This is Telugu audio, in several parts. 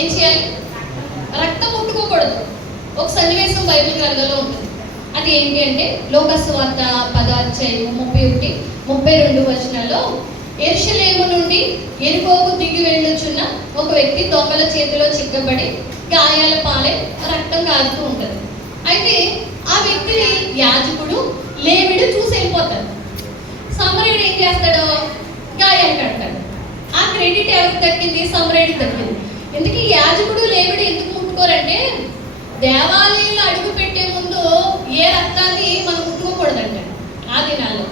ఏం చేయాలి? రక్తం ముట్టుకోకూడదు. ఒక సన్నివేశం బైబిల్ గ్రంథంలో ఉంటుంది. అది ఏంటి అంటే లోకస్వార్త వార్త ముప్పై ఒకటి ముప్పై రెండు వచనాల్లో ఎరుషలేము నుండి ఎరుకోకు దిగి వెళ్ళుచున్న ఒక వ్యక్తి దొంగల చేతిలో చిక్కబడి గాయాల పాలే రక్తం కారుతూ ఉంటుంది. అయితే ఆ వ్యక్తిని యాజకుడు లేవిడు చూసి వెళ్ళిపోతాడు. సమరేడు ఏం చేస్తాడో గాయాలు కడతాడు. ఆ క్రెడిట్ ఎవరికి దక్కింది? సమరేడికి దక్కింది. ఎందుకు యాజకుడు లేవిడు ఎందుకు ముట్టుకోరంటే దేవాలయంలో అడుగు పెట్టే ముందు ఏ రక్తాన్ని మనం ముట్టుకోకూడదంట ఆ దినాల్లో.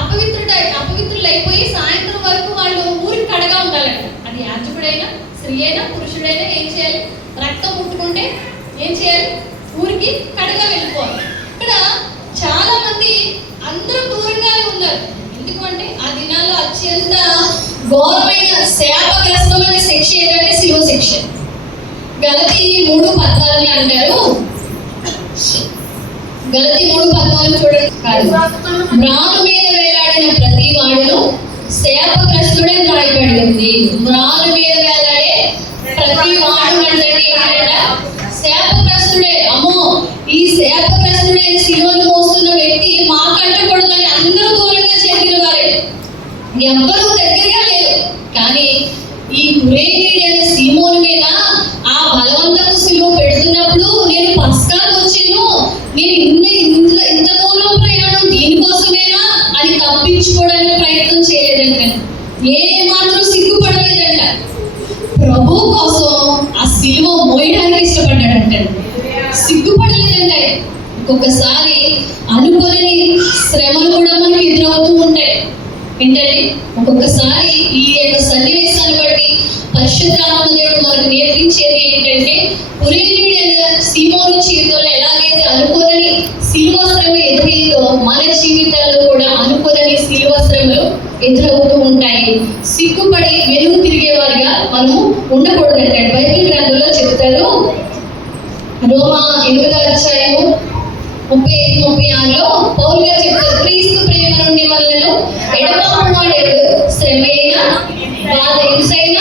అపవిత్రుడ అపవిత్రులు అయిపోయి సాయంత్రం వరకు వాళ్ళు ఊరికి కడగా ఉండాలంట. అది యాజకుడైనా స్త్రీ అయినా పురుషుడైనా ఏం చేయాలి? రక్తం ముట్టుకుంటే ఏం చేయాలి? ఊరికి కడగా వెళ్ళిపోవాలి. ఇక్కడ చాలా మంది అందరూ దూరంగానే ఉన్నారు. ఎందుకంటే ఆ దినాల్లో అత్యంత ఘోరమైన శాపగ్రస్తమైన శిక్ష ఏంటంటే శివ శిక్ష గలతి మూడు పద్నాలుగు అంటారు గలతి మూడు పద్నాలుగు చూడండి. కాదు. మ్రాను మీద వేలాడిన ప్రతి వాడును శాపగ్రస్తుడే రాయబడింది మ్రాను మీద వేలాడే ప్రతి వాడు అంటే శాపగ్రస్తుడే అమ్మో ఈ శాపగ్రస్తుడే శివ ఎవ్వరూ దగ్గరగా లేరు. కానీ ఈ కురేనీడైన సీమోని మీద ఆ బలవంతపు సిలువ పెడుతున్నప్పుడు నేను పస్కాకు వచ్చాను నేను ఇన్ని ఇంత ఇంత దూరం ప్రయాణం దీనికోసమేనా? అని తప్పించుకోవడానికి ప్రయత్నం చేయలేదంట. ఏ మాత్రం సిగ్గుపడలేదంట. ప్రభు కోసం ఆ సిలువ మోయడానికి ఇష్టపడ్డాడంట. సిగ్గుపడలేదంట. ఒక్కొక్కసారి అనుకోని శ్రమలు కూడా మనం ఏంటంటే ఒక్కొక్కసారి ఈ యొక్క సన్నివేశాన్ని బట్టి పరిశుద్ధాత్మ దేవుడు మనకు నేర్పించేది ఏంటంటే పురేణుడైన సీమోను జీవితంలో ఎలాగైతే అనుకోనని శిలువ శ్రమ ఎదురైందో మన జీవితాల్లో కూడా అనుకోనని శిలువ ఎదురవుతూ ఉంటాయి. సిగ్గుపడి వెలుగు తిరిగేవారిగా మనము ఉండకూడదంటే బైబిల్ గ్రంథంలో చెప్తారు రోమా ఎనిమిదో అధ్యాయము ముప్పై ఐదు ముప్పై ఆరులో పౌలు గారు చెప్తారు క్రీస్తు ప్రేమ నుండి మనలను ఎడబాపువాడేడు శ్రమైన బాధ హింసైన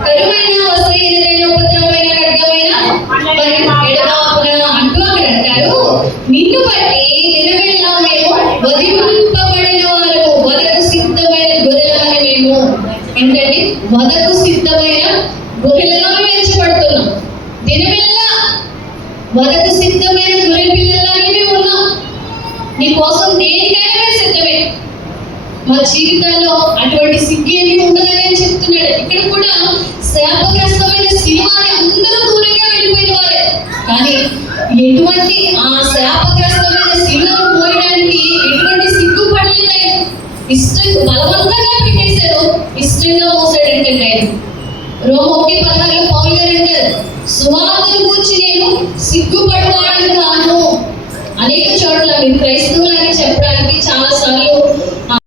కరువైన వస్త్రహీనమైన ఉపద్రవమైన ఖడ్గమైన ఎడబాపున అంటూ అక్కడ అంటారు నిన్ను బట్టి నిలవెల్లా మేము వధింపబడిన వారు వదకు సిద్ధమైన గొర్రెలమని మేము. ఏంటంటే వదకు సిద్ధమైన గొర్రెలుగా పెంచబడుతున్నాం దినవెల్లా వదకు సిద్ధమైన గొర్రె పిల్లల నీ కోసం దేనికైనా నేను సిద్ధమే. మా జీవితాల్లో అటువంటి సిగ్గేమి ఉండదని అని చెప్తున్నాడు. ఇక్కడ కూడా శాపగ్రస్తమైన సినిమాని అందరూ దూరంగా వెళ్ళిపోయిన వారే. కానీ ఎటువంటి ఆ శాపగ్రస్తమైన సినిమాను పోయడానికి ఎటువంటి సిగ్గు పడలేదు ఇష్టం బలవంతంగా పెట్టేశారు. ఇష్టంగా మోసాడంటే ఆయన రోమ ఒకటి పదహారులో పౌలు గారు అంటారు సువార్తను కూర్చి నేను సిగ్గుపడవాడని కాను. అనేక చోట్ల మీరు క్రైస్తవులని